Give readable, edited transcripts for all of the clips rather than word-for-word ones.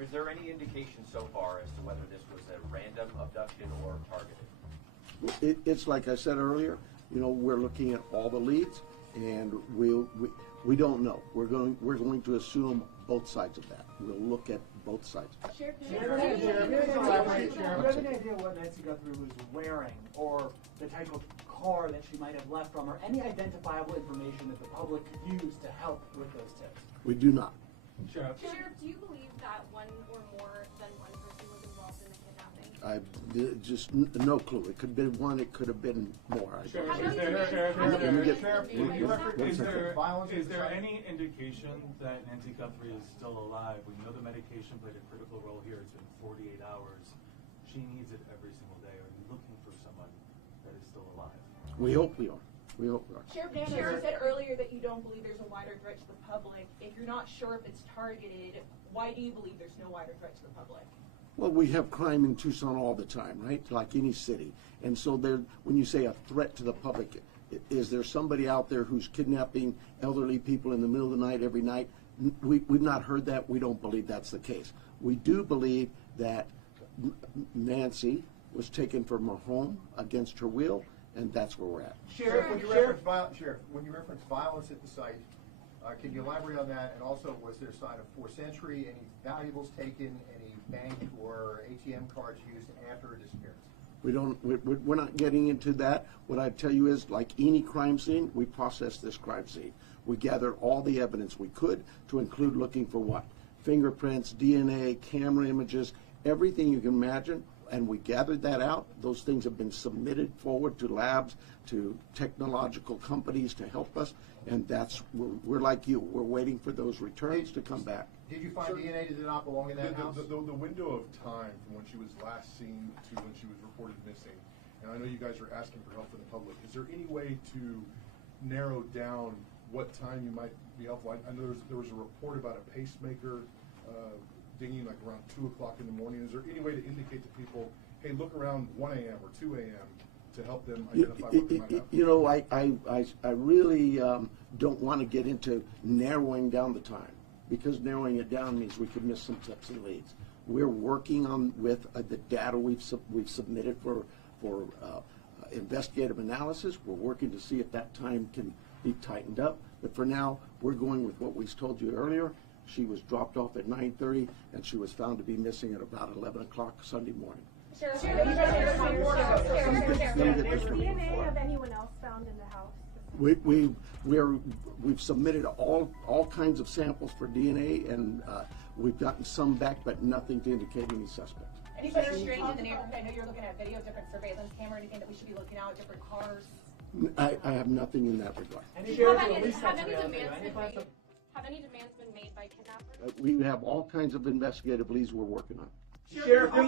Is there any indication so far as to whether this was a random abduction or targeted? It's like I said earlier, you know, we're looking at all the leads, and we don't know. We're going to assume both sides of that. We'll look at both sides. Sheriff, do you have any idea what Nancy Guthrie was wearing, or the type of car that she might have left from, or any identifiable information that the public could use to help with those tips? We do not. Sheriff, do you believe that one or more than one person was involved in the kidnapping? I just no clue. It could have been one. It could have been more. Is there any indication that Nancy Guthrie is still alive? We know the medication played a critical role here. It's been 48 hours. She needs it every single day. Are you looking for someone that is still alive? We hope we are. We hope we are. Sheriff Nanos, you said earlier that you don't believe there's a wider threat to the public. If you're not sure if it's targeted, why do you believe there's no wider threat to the public? Well, we have crime in Tucson all the time, right? Like any city. And so there, when you say a threat to the public, is there somebody out there who's kidnapping elderly people in the middle of the night every night? We've not heard that. We don't believe that's the case. We do believe that Nancy was taken from her home against her will, and that's where we're at. Sheriff, when you reference violence at the site, can you elaborate on that? And also, was there a sign of forced entry, any valuables taken, any bank or ATM cards used after a disappearance? We're not getting into that. What I tell you is, like any crime scene, we processed this crime scene. We gathered all the evidence we could, to include looking for what? Fingerprints, DNA, camera images, everything you can imagine. And we gathered that out. Those things have been submitted forward to labs, to technological companies to help us. And that's, we're like you. We're waiting for those returns to come back. Did you find DNA? Did it not belong in that house? The window of time from when she was last seen to when she was reported missing, and I know you guys are asking for help from the public, is there any way to narrow down what time you might be helpful? I know there was a report about a pacemaker dinging like around 2 o'clock in the morning. Is there any way to indicate to people, hey, look around 1 a.m. or 2 a.m. to help them identify what they might have? You know, I really don't want to get into narrowing down the time, because narrowing it down means we could miss some tips and leads. We're working on with the data we've submitted for investigative analysis. We're working to see if that time can be tightened up. But for now, we're going with what we told you earlier. She was dropped off at 9:30, and she was found to be missing at about 11 o'clock Sunday morning. Sheriff, Let me get this is one. DNA of anyone else found in the house? We've submitted all kinds of samples for DNA, and we've gotten some back, but nothing to indicate any suspects. Anybody strange in the neighborhood? I know you're looking at video, different surveillance camera, anything that we should be looking out, different cars? I have nothing in that regard. Have any demands been made by kidnappers? We have all kinds of investigative leads we're working on. Sheriff, we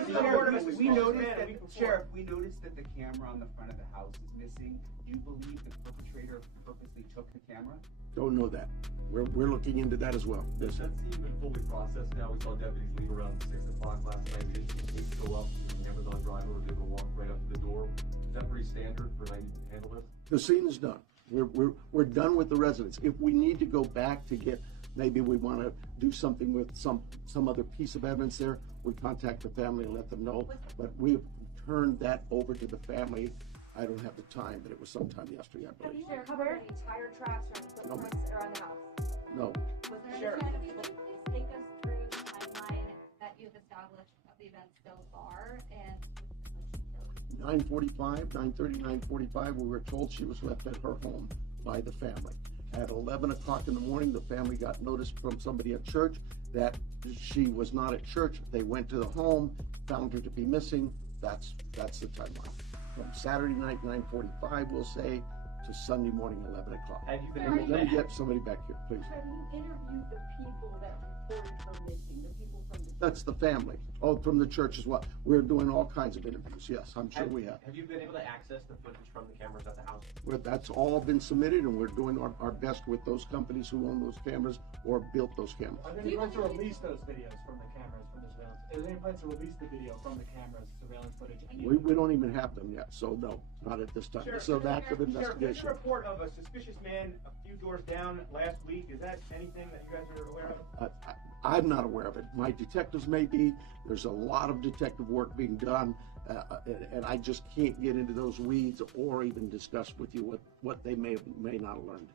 noticed that the camera on the front of the house is missing. Do you believe the perpetrator purposely took the camera? Don't know that. We're looking into that as well. Yes, sir. That's even fully processed now. We saw deputies leave around 6 o'clock last night. We didn't go up. The Amazon driver was able to walk right up to the door. Is that pretty standard for how you handle this? The scene is done. We're done with the residents. If we need to go back to get, maybe we want to do something with some other piece of evidence there, we contact the family and let them know. But we've turned that over to the family. I don't have the time, but it was sometime yesterday, I believe. Have you uncovered any tire tracks or any footprints around the house? No. Was there any please take us through the timeline that you've established of the events so far and 9:45, 9:30, 9:45, we were told she was left at her home by the family. At 11 o'clock in the morning, the family got notice from somebody at church that she was not at church. They went to the home, found her to be missing. That's the timeline. From Saturday night, 9:45, we'll say, to Sunday morning, 11 o'clock. Have you been Let me get somebody back here, please. Have you interviewed the people that reported her missing, the people from the... That's the family. Oh, from the church as well. We're doing all kinds of interviews, yes, I'm sure we have. Have you been able to access the footage from the cameras at the house? Well, that's all been submitted, and we're doing our best with those companies who own those cameras or built those cameras. Are they going to release those videos from the cameras from this surveillance. Is there any plans to release the video from the cameras, surveillance footage? We don't even have them yet, so no, not at this time. Sheriff, So the active Sheriff, there's a investigation. report of a suspicious man a few doors down last week. Is that anything that you guys are aware of? I'm not aware of it. My detectives may be. There's a lot of detective work being done, and I just can't get into those weeds or even discuss with you what they may not have learned.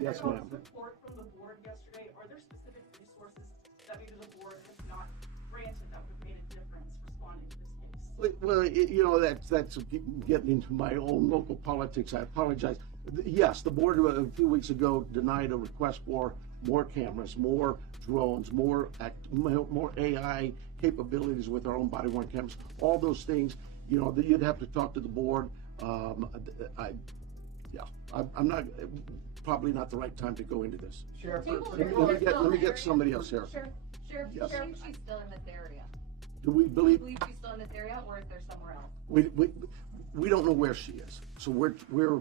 Yes, ma'am. Report from the board yesterday. Are there specific resources that maybe the board has not granted that would have made a difference responding to this case? Well, you know, that's getting into my own local politics. I apologize. Yes, the board a few weeks ago denied a request for more cameras, more drones, more AI capabilities with our own body-worn cameras. All those things, you know, you'd have to talk to the board. I'm not, probably not the right time to go into this. Sheriff, Let me get somebody else here. Sheriff, Yes. Sheriff, she's still in this area. Do we Do you believe? believe she's still in this area, or is there somewhere else? We don't know where she is. So we're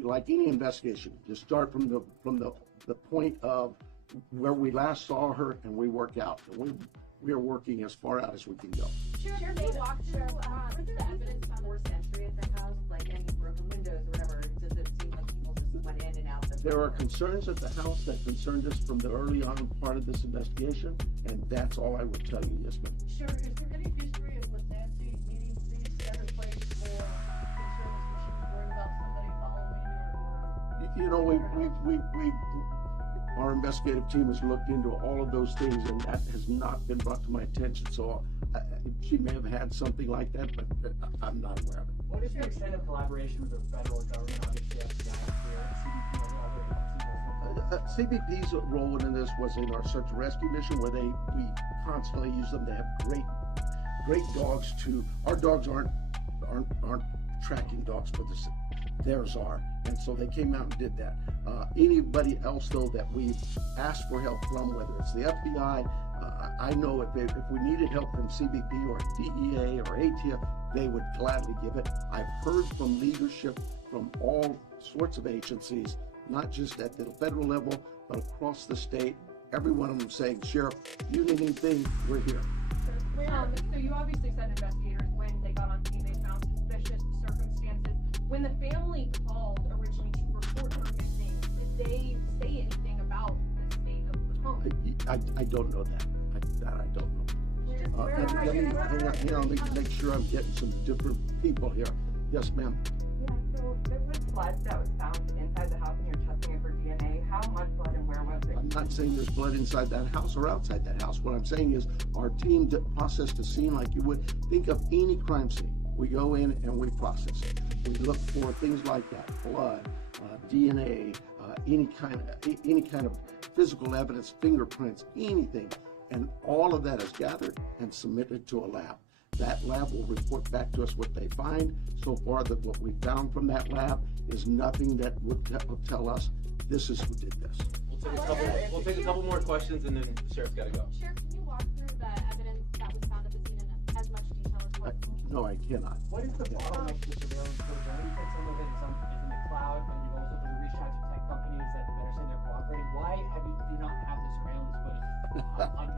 like any investigation. You start from the point of where we last saw her, and we work out. And we are working as far out as we can go. Sheriff, they walked through, was there evidence on more entry at the house, like any broken windows or whatever? Does it seem like people just went in and out? There are concerns at the house that concerned us from the early on part of this investigation, and that's all I would tell you. Yes, ma'am. Sheriff, is there any history of with Nancy meeting police ever place for concerns that she was worried about somebody following her? You know, our investigative team has looked into all of those things, and that has not been brought to my attention. So she may have had something like that, but I'm not aware of it. What is the extent of collaboration with the federal government, obviously FBI here, CBP, and other agencies? CBP's role in this was in our search and rescue mission, where we constantly use them. They have great dogs too. Our dogs aren't tracking dogs for this. Theirs are, and so they came out and did that. Anybody else though that we've asked for help from, whether it's the FBI, I know if we needed help from CBP or DEA or ATF, they would gladly give it. I've heard from leadership from all sorts of agencies, not just at the federal level, but across the state. Every one of them saying, "Sheriff, you need anything, we're here." So you obviously said investigators, when they got on scene, they found suspicious circumstances. When the family called originally to report her missing, did they say anything about the state of the home? I don't know that. I don't know. Hang on, let me make sure I'm getting some different people here. Yes, ma'am. Yeah, so there was blood that was found inside the house and you're testing it for DNA. How much blood and where was it? I'm not saying there's blood inside that house or outside that house. What I'm saying is our team processed a scene like you would think of any crime scene. We go in and we process it. We look for things like that: blood, DNA, any kind of physical evidence, fingerprints, anything, and all of that is gathered and submitted to a lab. That lab will report back to us what they find. So far, what we found from that lab is nothing that would tell us this is who did this. We'll take a couple more questions, and then the sheriff's got to go. Sheriff, can you walk through the evidence that was found at the scene in as much detail as possible? No, I cannot. What is the bottleneck to the surveillance footage? I know you said some of it is in the cloud, and you've also been reached out to tech companies that are saying they're cooperating. Why do you not have the surveillance footage on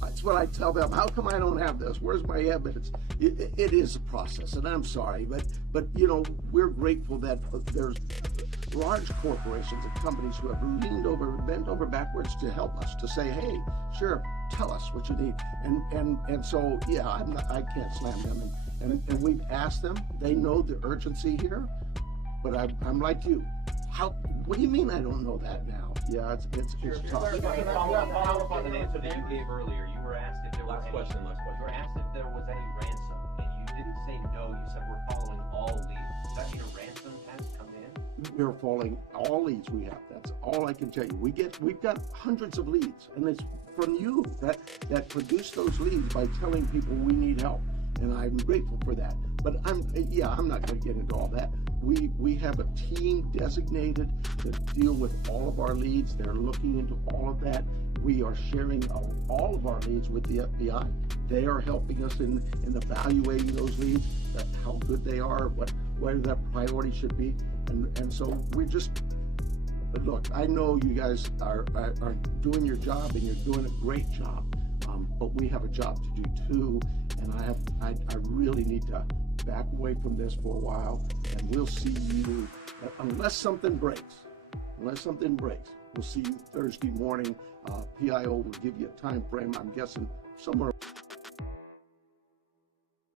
That's what I tell them. How come I don't have this? Where's my evidence? It is a process, and I'm sorry, but you know, we're grateful that there's large corporations and companies who have bent over backwards to help us, to say, hey, Sheriff, tell us what you need. And so, yeah, I can't slam them. And we've asked them. They know the urgency here, but I'm like you. What do you mean I don't know that now? Yeah, it's tough. Follow up on an answer that you gave earlier. You were asked if there was Last question. You were asked if there was any ransom, and you didn't say no. You said we're following all leads. Does that mean a ransom has come in? We're following all leads we have. That's all I can tell you. We've got hundreds of leads, and it's from you that produce those leads by telling people we need help, and I'm grateful for that. But I'm not going to get into all that. We have a team designated to deal with all of our leads. They're looking into all of that. We are sharing all of our leads with the FBI. They are helping us in evaluating those leads, how good they are, where their priority should be. And so we're just, look, I know you guys are doing your job, and you're doing a great job. but we have a job to do too, and I really need to back away from this for a while, and we'll see you, unless something breaks, we'll see you Thursday morning. PIO will give you a time frame, I'm guessing somewhere